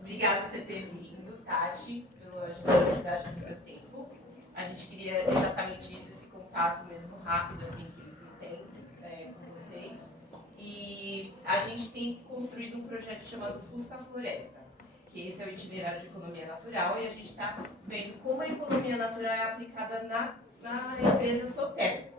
Obrigada por você ter vindo, Tati, pela generosidade do seu tempo. A gente queria exatamente isso, esse contato mesmo rápido, assim, que eles não têm com vocês. E a gente tem construído um projeto chamado Fusca Floresta, que esse é o itinerário de economia natural, e a gente está vendo como a economia natural é aplicada na empresa Soter.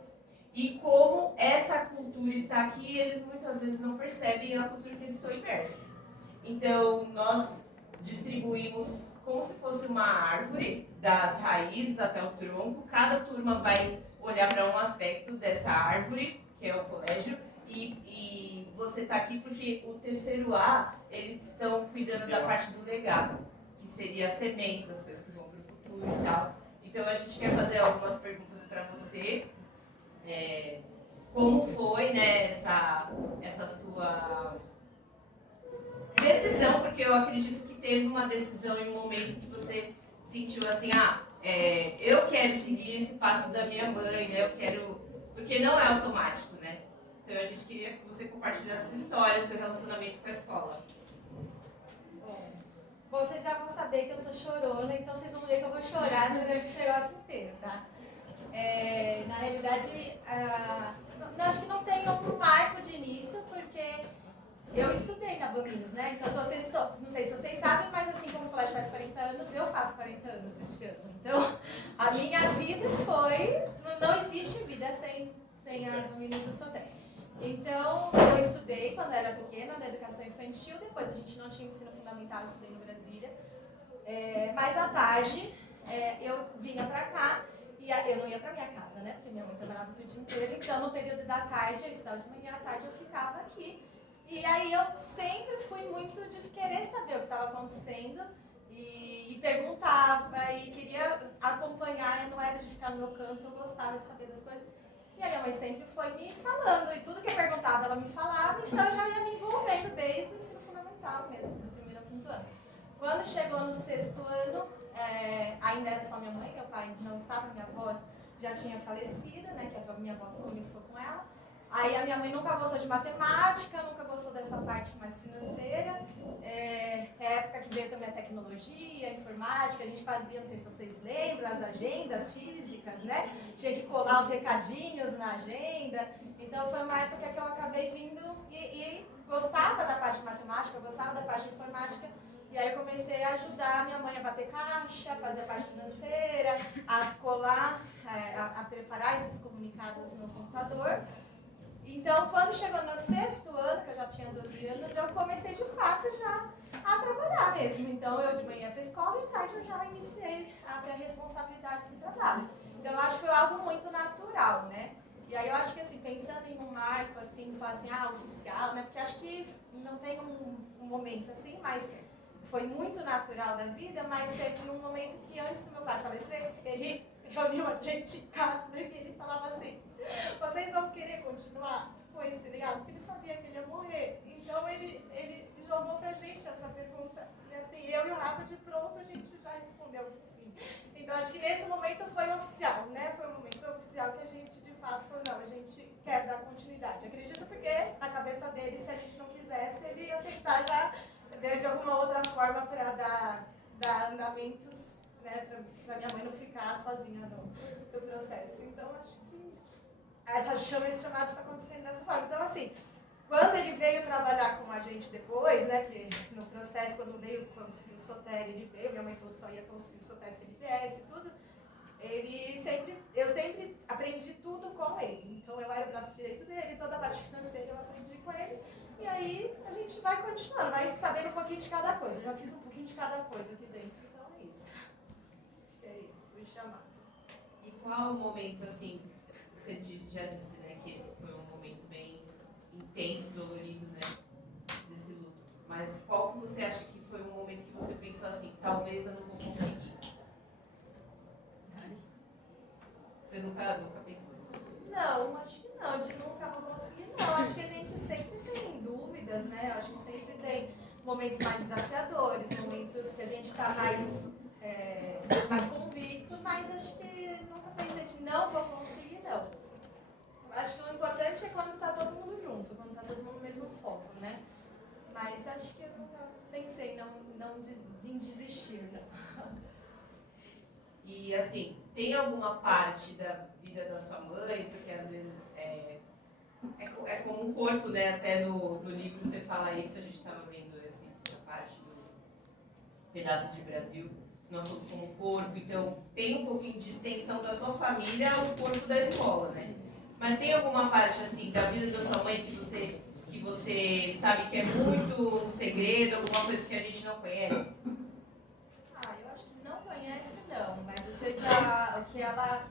E como essa cultura está aqui, eles muitas vezes não percebem a cultura que eles estão imersos. Então, nós distribuímos como se fosse uma árvore, das raízes até o tronco. Cada turma vai olhar para um aspecto dessa árvore, que é o colégio, e você está aqui porque o terceiro A, eles estão cuidando da parte do legado, que seria as sementes, as coisas que vão para o futuro e tal. Então, a gente quer fazer algumas perguntas para você. Como foi, né, essa sua decisão, porque eu acredito que teve uma decisão em um momento que você sentiu assim, eu quero seguir esse passo da minha mãe, né, eu quero, porque não é automático, né? Então a gente queria que você compartilhasse sua história, seu relacionamento com a escola. Bom, vocês já vão saber que eu sou chorona, então vocês vão ver que eu vou chorar durante o negócio inteiro, tá? Na realidade, acho que não tem um marco de início, porque eu estudei na Bominos, né? Então, não sei se vocês sabem, mas assim como o colégio faz 40 anos, eu faço 40 anos esse ano. Então, a minha vida não existe vida sem a Bominos do Soter. Então, eu estudei quando era pequena, na educação infantil, depois a gente não tinha ensino fundamental, eu estudei no Brasília. Mais à tarde, eu vinha pra cá. E eu não ia pra minha casa, né? Porque minha mãe trabalhava o dia inteiro. Então, no período da tarde, eu estudava de manhã, à tarde eu ficava aqui. E aí eu sempre fui muito de querer saber o que estava acontecendo. E perguntava, e queria acompanhar. Eu não era de ficar no meu canto, eu gostava de saber das coisas. E a minha mãe sempre foi me falando. E tudo que eu perguntava, ela me falava. Então, eu já ia me envolvendo desde o ensino fundamental mesmo, do primeiro ao quinto ano. Quando chegou no sexto ano, ainda era só minha mãe, meu pai não estava, minha avó já tinha falecido, né, que a minha avó começou com ela. Aí a minha mãe nunca gostou de matemática, nunca gostou dessa parte mais financeira. É a época que veio também a tecnologia, a informática, a gente fazia, não sei se vocês lembram, as agendas físicas, né? Tinha que colar os recadinhos na agenda. Então foi uma época que eu acabei vindo e gostava da parte de matemática, gostava da parte de informática. E aí eu comecei a ajudar a minha mãe a bater caixa, a fazer a parte financeira, a colar, a preparar esses comunicados no computador. Então, quando chegou no sexto ano, que eu já tinha 12 anos, eu comecei de fato já a trabalhar mesmo. Então, eu de manhã ia para a escola e à tarde eu já iniciei a ter responsabilidades de trabalho. Então, eu acho que foi algo muito natural, né? E aí eu acho que, assim, pensando em um marco, assim, falar assim, oficial, né? Porque acho que não tem um momento assim, mas foi muito natural da vida, mas teve um momento que antes do meu pai falecer, ele reuniu a gente em casa e ele falava assim, vocês vão querer continuar com esse legado? Porque ele sabia que ele ia morrer. Então ele jogou pra gente essa pergunta. E assim, eu e o Rafa de pronto a gente já respondeu que sim. Então acho que nesse momento foi oficial, né? Foi um momento oficial que a gente de fato falou, não, a gente quer dar continuidade. Acredito porque na cabeça dele, se a gente não quisesse, ele ia tentar já de alguma outra forma para dar andamentos, né, para minha mãe não ficar sozinha no processo. Então, acho que esse chamado foi acontecendo dessa forma. Então, assim, quando ele veio trabalhar com a gente depois, né, que no processo, quando veio construir o Soter, ele veio, minha mãe falou que só ia construir o Soter se ele viesse, tudo, eu sempre aprendi tudo com ele. Então, eu era o braço direito dele, toda a parte financeira eu aprendi com ele. E aí, a gente vai continuando, vai sabendo um pouquinho de cada coisa. Eu já fiz um pouquinho de cada coisa aqui dentro, então é isso. Acho que é isso, me chamar. E qual o momento, assim, você já disse, né, que esse foi um momento bem intenso, dolorido, né, desse luto. Mas qual que você acha que foi um momento que você pensou assim, talvez eu não vou conseguir? Você nunca pensou? Não, acho que não, de nunca vou conseguir, não. Acho que a gente sempre tem dúvidas, né? Acho que sempre tem momentos mais desafiadores, momentos que a gente está mais convicto, mas acho que nunca pensei de não vou conseguir, não. Acho que o importante é quando está todo mundo junto, quando está todo mundo no mesmo foco, né? Mas acho que eu não pensei em desistir, não. E assim, tem alguma parte da vida da sua mãe, porque às vezes é como um corpo, né? Até no livro você fala isso, a gente estava vendo essa parte do Pedaços de Brasil. Nós somos como um corpo, então tem um pouquinho de extensão da sua família ao corpo da escola, né? Mas tem alguma parte assim da vida da sua mãe que você sabe que é muito um segredo, alguma coisa que a gente não conhece? Eu acho que não conhece, não, mas eu sei que o que ela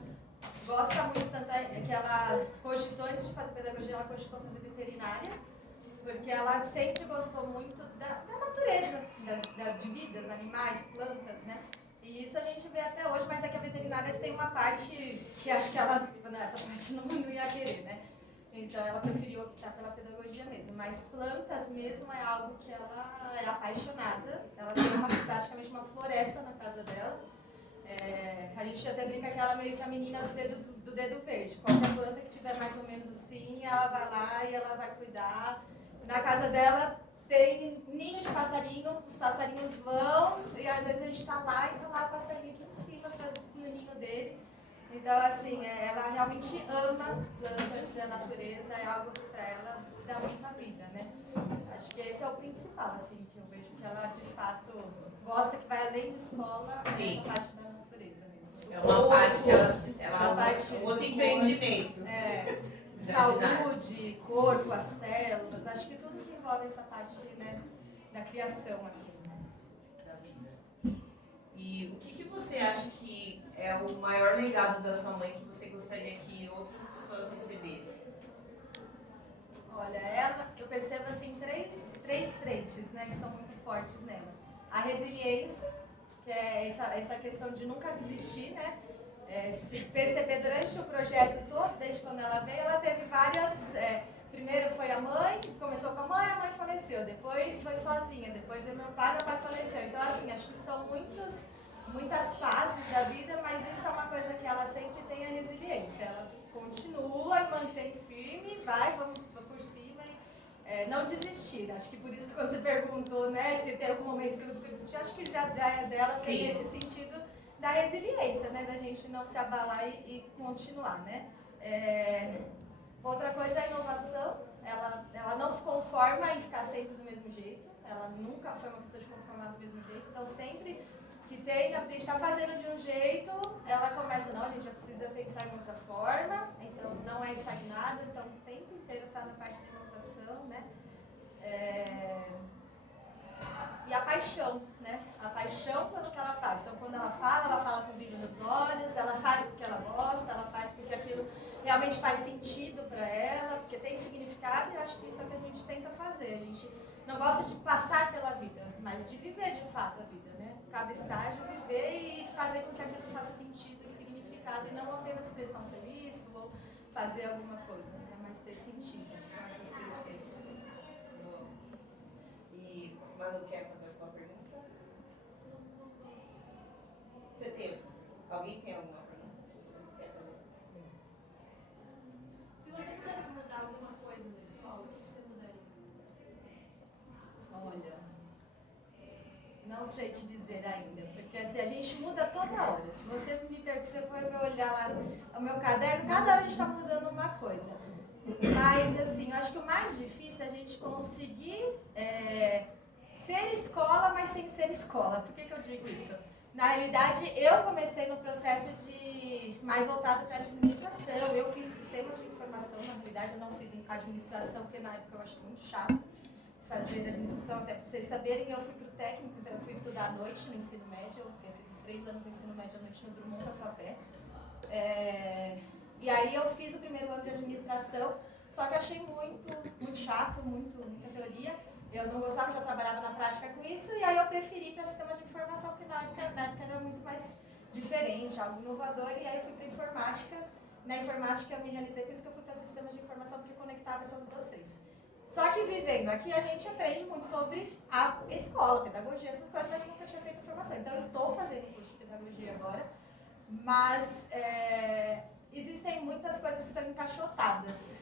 gosta muito, tanto é que ela cogitou, antes de fazer pedagogia, ela cogitou fazer veterinária, porque ela sempre gostou muito da natureza, de vidas, animais, plantas, né? E isso a gente vê até hoje, mas é que a veterinária tem uma parte que acho que ela, essa parte não ia querer, né? Então ela preferiu optar pela pedagogia mesmo, mas plantas mesmo é algo que ela é apaixonada, ela tem praticamente uma floresta na casa dela. A gente até brinca que ela é meio que a menina do dedo verde. Qualquer planta que tiver mais ou menos assim, ela vai lá e ela vai cuidar. Na casa dela tem ninho de passarinho, os passarinhos vão e às vezes a gente está lá e está lá o passarinho aqui em cima no ninho dele. Então, assim, ela realmente ama plantas, a natureza é algo que para ela dá muita vida, né? Acho que esse é o principal, assim, que eu vejo que ela de fato gosta, que vai além de escola, essa parte da natureza mesmo. É uma parte que ela outro empreendimento. Saúde, corpo, as células, acho que tudo que envolve essa parte, né, da criação, assim, né? Da vida. E o que você acha que é o maior legado da sua mãe que você gostaria que outras pessoas recebessem? Olha, eu percebo assim três frentes, né, que são muito fortes nela. A resiliência, que é essa questão de nunca desistir, né? Se perceber durante o projeto todo, desde quando ela veio, ela teve várias. Primeiro foi a mãe, começou com a mãe faleceu. Depois foi sozinha, depois veio meu pai faleceu. Então, assim, acho que são muitas fases da vida, mas isso é uma coisa que ela sempre tem a resiliência. Ela continua e mantém firme, vamos por cima e não desistir. Acho que por isso que quando você perguntou, né, se tem algum momento que eu desisti, acho que já é dela tem esse sentido da resiliência, né, da gente não se abalar e continuar, né. Outra coisa é a inovação. Ela não se conforma em ficar sempre do mesmo jeito. Ela nunca foi uma pessoa de conformar do mesmo jeito. Então, sempre que a gente está fazendo de um jeito, ela começa, não, a gente já precisa pensar em outra forma. Então, não é estagnada. Então, o tempo inteiro está na parte de inovação, né. E a paixão, né? A paixão pelo que ela faz. Então, quando ela fala com brilho nos olhos, ela faz porque ela gosta, ela faz porque aquilo realmente faz sentido para ela, porque tem significado, e eu acho que isso é o que a gente tenta fazer. A gente não gosta de passar pela vida, mas de viver de fato a vida, né? Cada estágio viver e fazer com que aquilo faça sentido e significado, e não apenas prestar um serviço ou fazer alguma coisa, né? Mas ter sentido. São essas três frentes. E Manu quer fazer alguma pergunta? Você tem? Alguém tem alguma pergunta? Se você pudesse mudar alguma coisa na escola, o que você mudaria? Olha, não sei te dizer ainda, porque assim, a gente muda toda hora. Se você for olhar lá o meu caderno, cada hora a gente está mudando uma coisa. Mas assim, eu acho que o mais difícil é a gente conseguir ser escola, mas sem ser escola. Por que eu digo isso? Na realidade, eu comecei no processo mais voltado para a administração. Eu fiz sistemas de informação, na realidade eu não fiz administração, porque na época eu achei muito chato fazer administração. Até para vocês saberem, eu fui para o técnico, então eu fui estudar à noite no ensino médio. Eu fiz os 3 anos de ensino médio à noite no Drummond Tatuapé. E aí eu fiz o primeiro ano de administração, só que eu achei muito chato, muita teoria. Eu não gostava, já trabalhava na prática com isso, e aí eu preferi para sistemas de informação, porque na época era muito mais diferente, algo inovador, e aí eu fui para informática. Na informática eu me realizei, por isso que eu fui para sistemas de informação, porque conectava essas duas frentes. Só que vivendo aqui, a gente aprende muito sobre a escola, pedagogia, essas coisas, mas nunca tinha feito formação. Então eu estou fazendo curso de pedagogia agora, mas existem muitas coisas que são encaixotadas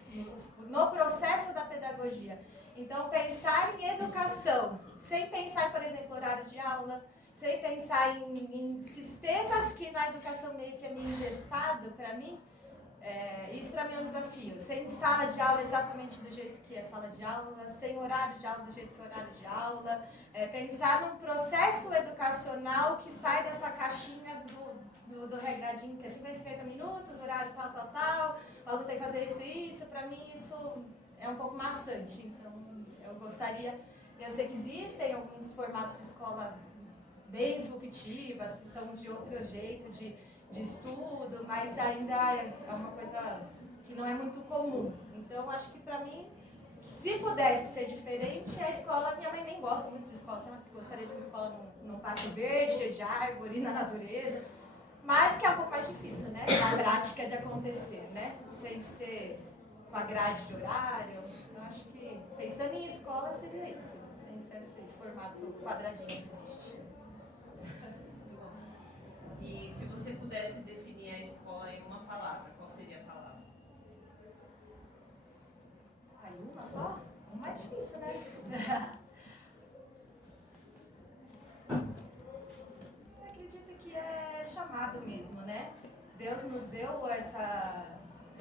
no processo da pedagogia. Então, pensar em educação, sem pensar, por exemplo, horário de aula, sem pensar em sistemas que na educação meio que é meio engessado, para mim, isso para mim é um desafio. Sem sala de aula exatamente do jeito que é sala de aula, sem horário de aula do jeito que é horário de aula, pensar num processo educacional que sai dessa caixinha do regradinho, que é 50 minutos, horário tal, o aluno tem que fazer isso, para mim isso é um pouco maçante. Então, eu gostaria, eu sei que existem alguns formatos de escola bem disruptivas, que são de outro jeito de estudo, mas ainda é uma coisa que não é muito comum. Então, acho que para mim, se pudesse ser diferente, a escola, minha mãe nem gosta muito de escola, sabe? Gostaria de uma escola num pátio verde, cheio de árvore, na natureza, mas que é um pouco mais difícil, né? Na prática de acontecer, né? Sem ser com a grade de horário. Então, acho que pensando em escola seria isso, sem ser esse formato quadradinho que existe. E se você pudesse definir a escola em uma palavra, qual seria a palavra? Aí uma só? Uma é difícil, né? Eu acredito que é chamado mesmo, né? Deus nos deu essa...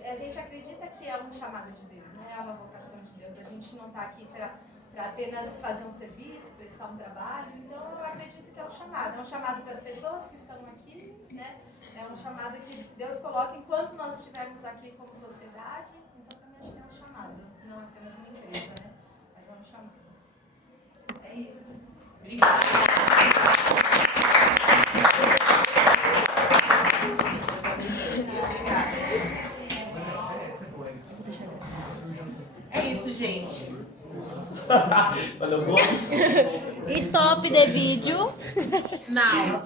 A gente acredita que é um chamado de Deus, né? É uma vocação de Deus. A gente não está aqui para apenas fazer um serviço, prestar um trabalho. Então, eu acredito que é um chamado. É um chamado para as pessoas que estão aqui, né? É um chamado que Deus coloca enquanto nós estivermos aqui como sociedade. Então, também acho que é um chamado. Não apenas uma empresa, né? Mas é um chamado. É isso. Obrigada. É isso, gente. Stop the video. Não.